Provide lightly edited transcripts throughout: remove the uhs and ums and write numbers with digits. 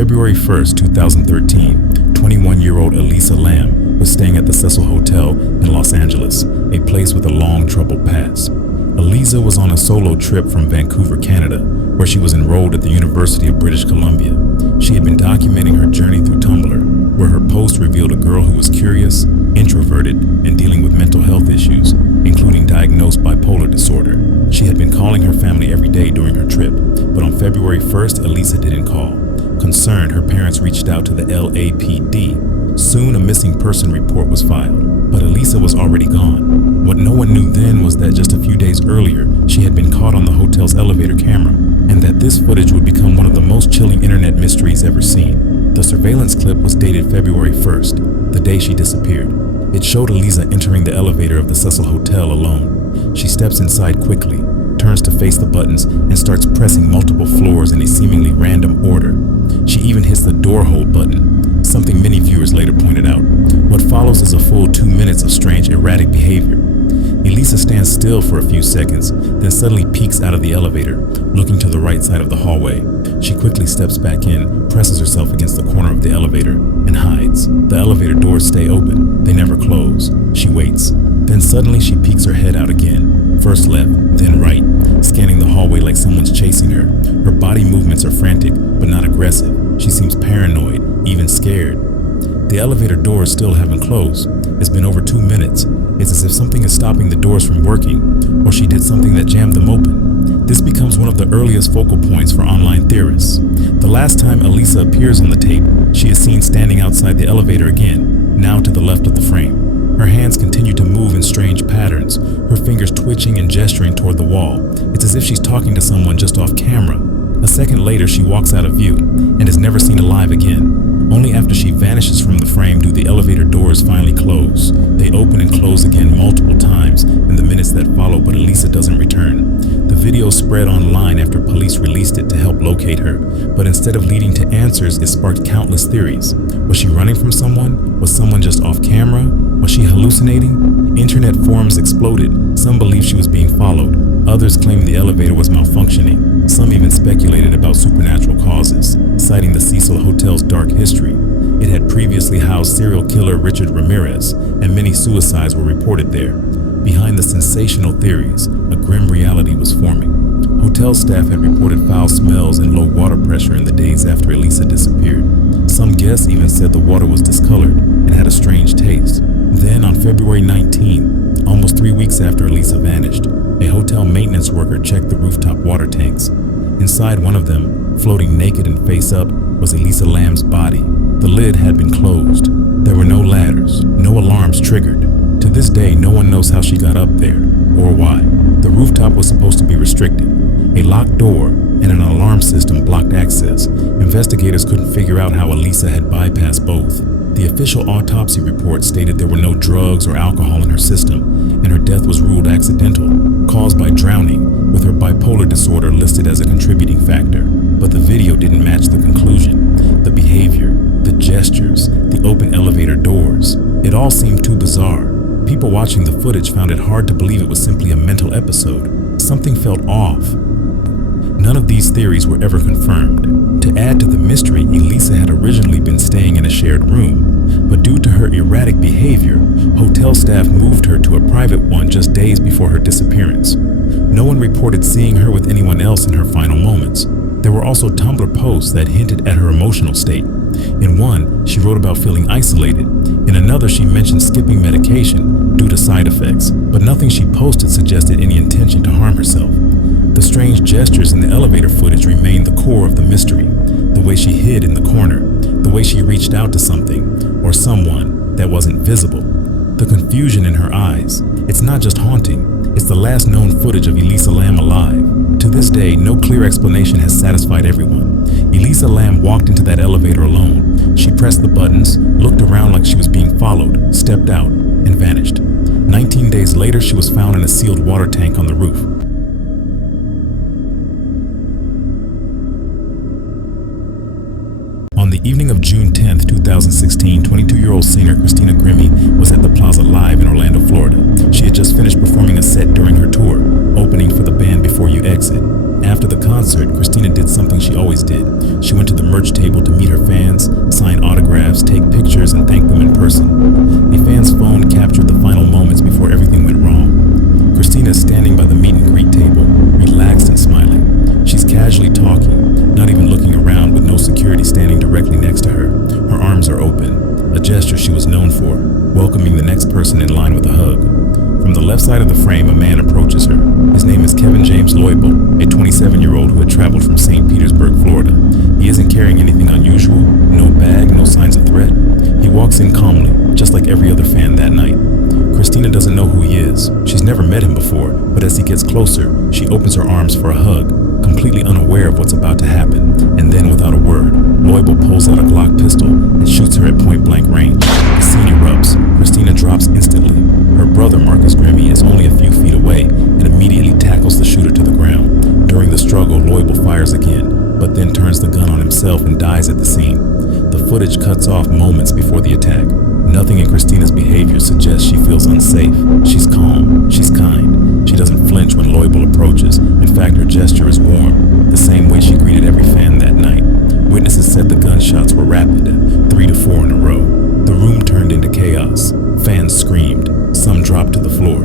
February 1st, 2013, 21-year-old Elisa Lam was staying at the Cecil Hotel in Los Angeles, a place with a long troubled past. Elisa was on a solo trip from Vancouver, Canada, where she was enrolled at the University of British Columbia. She had been documenting her journey through Tumblr, where her post revealed a girl who was curious, introverted, and dealing with mental health issues, including diagnosed bipolar disorder. She had been calling her family every day during her trip, but on February 1st, Elisa didn't call. Concerned, her parents reached out to the LAPD. Soon, a missing person report was filed, but Elisa was already gone. What no one knew then was that just a few days earlier, she had been caught on the hotel's elevator camera, and that this footage would become one of the most chilling internet mysteries ever seen. The surveillance clip was dated February 1st, the day she disappeared. It showed Elisa entering the elevator of the Cecil Hotel alone. She steps inside quickly, turns to face the buttons, and starts pressing multiple floors in a seemingly random order. She even hits the door hold button, something many viewers later pointed out. What follows is a full 2 minutes of strange, erratic behavior. Elisa stands still for a few seconds, then suddenly peeks out of the elevator, looking to the right side of the hallway. She quickly steps back in, presses herself against the corner of the elevator, and hides. The elevator doors stay open. They never close. She waits. Then suddenly she peeks her head out again, first left, then right, scanning the hallway like someone's chasing her. Her body movements are frantic, but not aggressive. She seems paranoid, even scared. The elevator doors still haven't closed. It's been over 2 minutes. It's as if something is stopping the doors from working, or she did something that jammed them open. This becomes one of the earliest focal points for online theorists. The last time Elisa appears on the tape, she is seen standing outside the elevator again, now to the left of the frame. Her hands continue to move in strange patterns, her fingers twitching and gesturing toward the wall. It's as if she's talking to someone just off camera. A second later, she walks out of view and is never seen alive again. Only after she vanishes from the frame do the elevator doors finally close. They open and close again multiple times in the minutes that follow, but Elisa doesn't return. The video spread online after police released it to help locate her, but instead of leading to answers, it sparked countless theories. Was she running from someone? Was someone just off camera? Was she hallucinating? Internet forums exploded. Some believed she was being followed. Others claimed the elevator was malfunctioning. Some even speculated about supernatural causes, citing the Cecil Hotel's dark history. It had previously housed serial killer Richard Ramirez, and many suicides were reported there. Behind the sensational theories, a grim reality was forming. Hotel staff had reported foul smells and low water pressure in the days after Elisa disappeared. Some guests even said the water was discolored and had a strange taste. Then, on February 19, almost 3 weeks after Elisa vanished, a hotel maintenance worker checked the rooftop water tanks. Inside one of them, floating naked and face up, was Elisa Lam's body. The lid had been closed. There were no ladders, no alarms triggered. To this day, no one knows how she got up there, or why. The rooftop was supposed to be restricted. A locked door and an alarm system blocked access. Investigators couldn't figure out how Elisa had bypassed both. The official autopsy report stated there were no drugs or alcohol in her system, and her death was ruled accidental, caused by drowning, with her bipolar disorder listed as a contributing factor. But the video didn't match the conclusion. The behavior, the gestures, the open elevator doors. It all seemed too bizarre. People watching the footage found it hard to believe it was simply a mental episode. Something felt off. None of these theories were ever confirmed. To add to the mystery, Elisa had originally been staying in a shared room, but due to her erratic behavior, hotel staff moved her to a private one just days before her disappearance. No one reported seeing her with anyone else in her final moments. There were also Tumblr posts that hinted at her emotional state. In one, she wrote about feeling isolated. In another, she mentioned skipping medication due to side effects, but nothing she posted suggested any intention to harm herself. The strange gestures in the elevator footage remained the core of the mystery. The way she hid in the corner, the way she reached out to something or someone that wasn't visible. The confusion in her eyes. It's not just haunting, it's the last known footage of Elisa Lam alive. To this day, no clear explanation has satisfied everyone. Elisa Lam walked into that elevator alone. She pressed the buttons, looked around like she was being followed, stepped out, and vanished. 19 days later, she was found in a sealed water tank on the roof. On the evening of June 10, 2016, 22-year-old singer Christina Grimmie was at the Plaza Live in Orlando, Florida. She had just finished performing a set during her tour, opening for the band Before You Exit. After the concert, Christina did something she always did. She went to the merch table to meet her fans, sign autographs, take pictures, and thank them in person. A fan's phone captured the final moments before everything went wrong. Christina is standing by the meet and greet table, relaxed and smiling. She's casually talking, not even looking around, with no security standing directly next to her. Her arms are open, a gesture she was known for, welcoming the next person in line with a hug. From the left side of the frame, a man approaches her. His name is Kevin James Loibl, a 27-year-old who had traveled from St. Petersburg, Florida. He isn't carrying anything unusual, no bag, no signs of threat. He walks in calmly, just like every other fan that night. Christina doesn't know who he is. She's never met him before, but as he gets closer, she opens her arms for a hug, completely unaware of what's about to happen. And then, without a word, Loibl pulls out a Glock pistol and shoots her at point-blank range. The scene erupts. Christina drops instantly. Her brother, Marcus Grimmie, is only a few feet away and immediately tackles the shooter to the ground. During the struggle, Loibl fires again, but then turns the gun on himself and dies at the scene. The footage cuts off moments before the attack. Nothing in Christina's behavior suggests she feels unsafe. She's calm. She's kind. She doesn't flinch when Loibl approaches. In fact, her gesture is warm, the same way she greeted every fan that night. Witnesses said the gunshots were rapid, 3 to 4 in a row. The room turned into chaos. Fans screamed. Some dropped to the floor.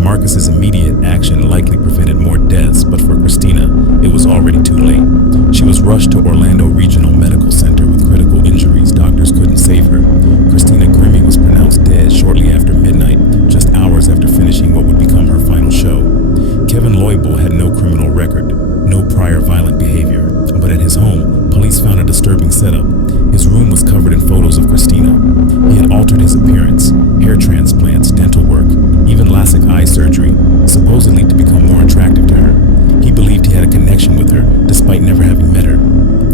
Marcus's immediate action likely prevented more deaths, but for Christina, it was already too late. She was rushed to Orlando Regional Medical Center with critical injuries. Doctors couldn't save her. Christina Grimmie was pronounced dead shortly after midnight, just hours after finishing what would become her final show. Kevin Loibl had no criminal record, no prior violent behavior, but at his home, police found a disturbing setup. His room was covered in photos of Christina. He had altered his appearance, hair transplants, dental work, even LASIK eye surgery, supposedly to become more attractive to her. He believed he had a connection with her, despite never having met her.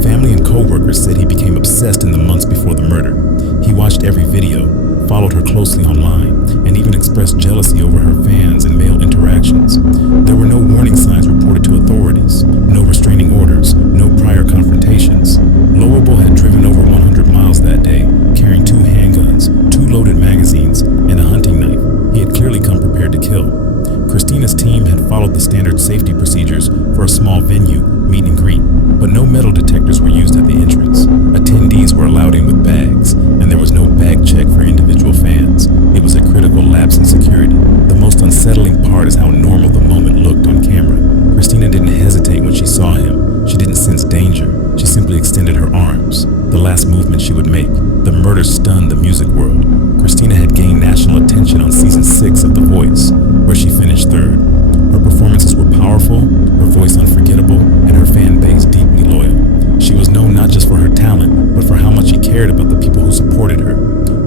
Family and co-workers said he became obsessed in the months before the murder. He watched every video, followed her closely online, and even expressed jealousy over her fans and male interactions. There were no warning signs reported to authorities, no restraining orders, no prior confrontations. Loibl had driven over 100 miles that day, carrying 2 handguns, 2 loaded magazines, and a hunting knife. He had clearly come prepared to kill. Christina's team had followed the standard safety procedures for a small venue, meet and greet, but no metal detectors were used at the entrance. Attendees were allowed in with bags, and there was no bag check for individual fans. It was a critical lapse in security. The most unsettling part is how normal the moment looked on camera. Christina didn't hesitate when she saw him. She didn't sense danger. She simply extended her arms. The last movement she would make. The murder stunned the music world. Christina had gained national attention on season 6 of The Voice, where she finished 3rd. Her performances were powerful, her voice unforgettable, and her fan base deeply loyal. She was known not just for her talent, but for how much she cared about the people who supported her.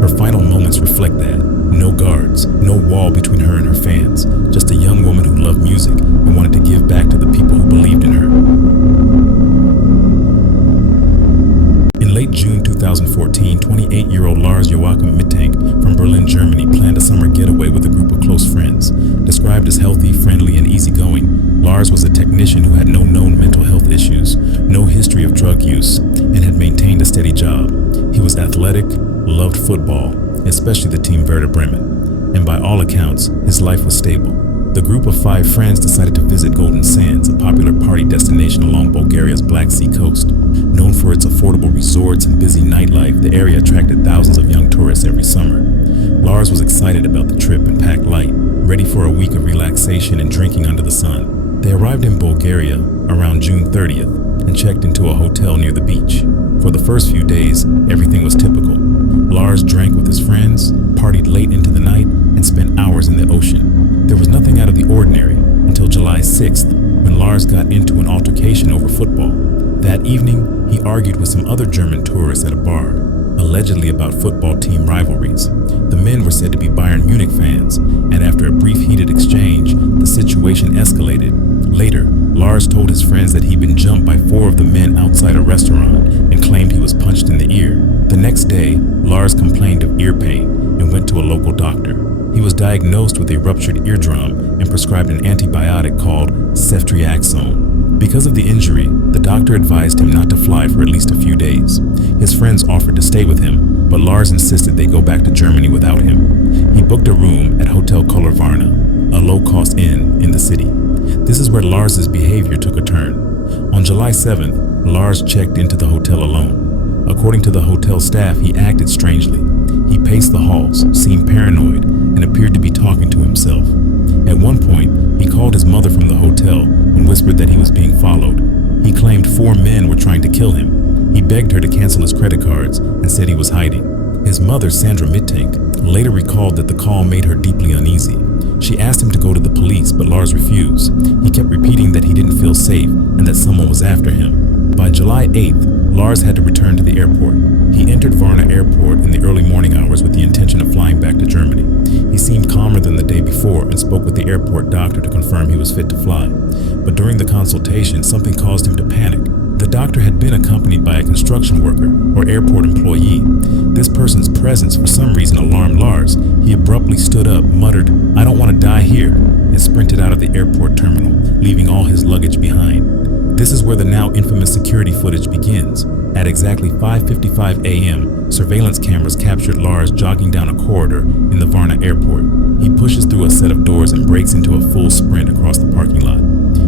Her final moments reflect that. No guards, no wall between her and her fans, just a young woman who loved music and wanted to give back to the people who believed in her. In late June 2014, 28-year-old Lars Joachim Mittank from Berlin, Germany planned a summer getaway with a group of close friends. Described as healthy, friendly, and easygoing, Lars was a technician who had no known mental health issues, no history of drug use, and had maintained a steady job. He was athletic, loved football, especially the team Werder Bremen, and by all accounts, his life was stable. The group of 5 friends decided to visit Golden Sands, a popular party destination along Bulgaria's Black Sea coast. Known for its affordable resorts and busy nightlife, the area attracted thousands of young tourists every summer. Lars was excited about the trip and packed light, ready for a week of relaxation and drinking under the sun. They arrived in Bulgaria around June 30th and checked into a hotel near the beach. For the first few days, everything was typical. Lars drank with his friends, partied late into the night, and spent hours in the ocean. There was nothing out of the ordinary until July 6th, when Lars got into an altercation over football. That evening, he argued with some other German tourists at a bar, allegedly about football team rivalries. The men were said to be Bayern Munich fans, and after a brief heated exchange, the situation escalated. Later, Lars told his friends that he'd been jumped by 4 of the men outside a restaurant and claimed he was punched in the ear. The next day, Lars complained of ear pain and went to a local doctor. He was diagnosed with a ruptured eardrum and prescribed an antibiotic called ceftriaxone. Because of the injury, the doctor advised him not to fly for at least a few days. His friends offered to stay with him, but Lars insisted they go back to Germany without him. He booked a room at Hotel Color Varna, a low-cost inn in the city. This is where Lars's behavior took a turn. On July 7th, Lars checked into the hotel alone. According to the hotel staff, he acted strangely. He paced the halls, seemed paranoid, and appeared to be talking to himself. At one point, he called his mother from the hotel and whispered that he was being followed. He claimed 4 men were trying to kill him. He begged her to cancel his credit cards and said he was hiding. His mother, Sandra Mittank, later recalled that the call made her deeply uneasy. She asked him to go to the police, but Lars refused. He kept repeating that he didn't feel safe and that someone was after him. By July 8th, Lars had to return to the airport. He entered Varna Airport in the early morning hours with the intention of flying back to Germany. He seemed calmer than the day before and spoke with the airport doctor to confirm he was fit to fly. But during the consultation, something caused him to panic. The doctor had been accompanied by a construction worker or airport employee. This person's presence for some reason alarmed Lars. He abruptly stood up, muttered, "I don't want to die here," and sprinted out of the airport terminal, leaving all his luggage behind. This is where the now infamous security footage begins. At exactly 5:55 a.m., surveillance cameras captured Lars jogging down a corridor in the Varna airport. He pushes through a set of doors and breaks into a full sprint across the parking lot.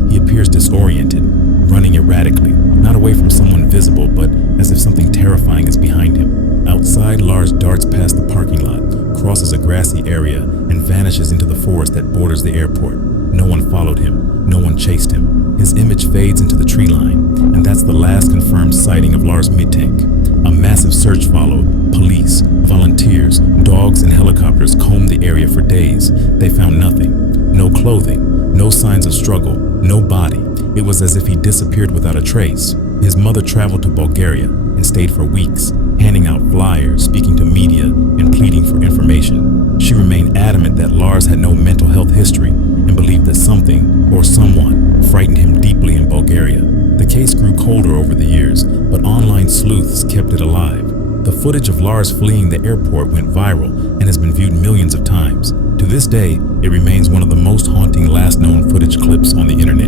He appears disoriented, running erratically, not away from someone visible, but as if something terrifying is behind him. Outside, Lars darts past the parking lot, crosses a grassy area, and vanishes into the forest that borders the airport. No one followed him. No one chased him. His image fades into the tree line, and that's the last confirmed sighting of Lars Mittank. A massive search followed. Police, volunteers, dogs, and helicopters combed the area for days. They found nothing. No clothing, no signs of struggle, no body. It was as if he disappeared without a trace. His mother traveled to Bulgaria and stayed for weeks, handing out flyers, speaking to media, and pleading for information. She remained adamant that Lars had no mental health history and believed that something or someone frightened him deeply in Bulgaria. The case grew colder over the years, but online sleuths kept it alive. The footage of Lars fleeing the airport went viral and has been viewed millions of times. To this day, it remains one of the most haunting last known footage clips on the internet.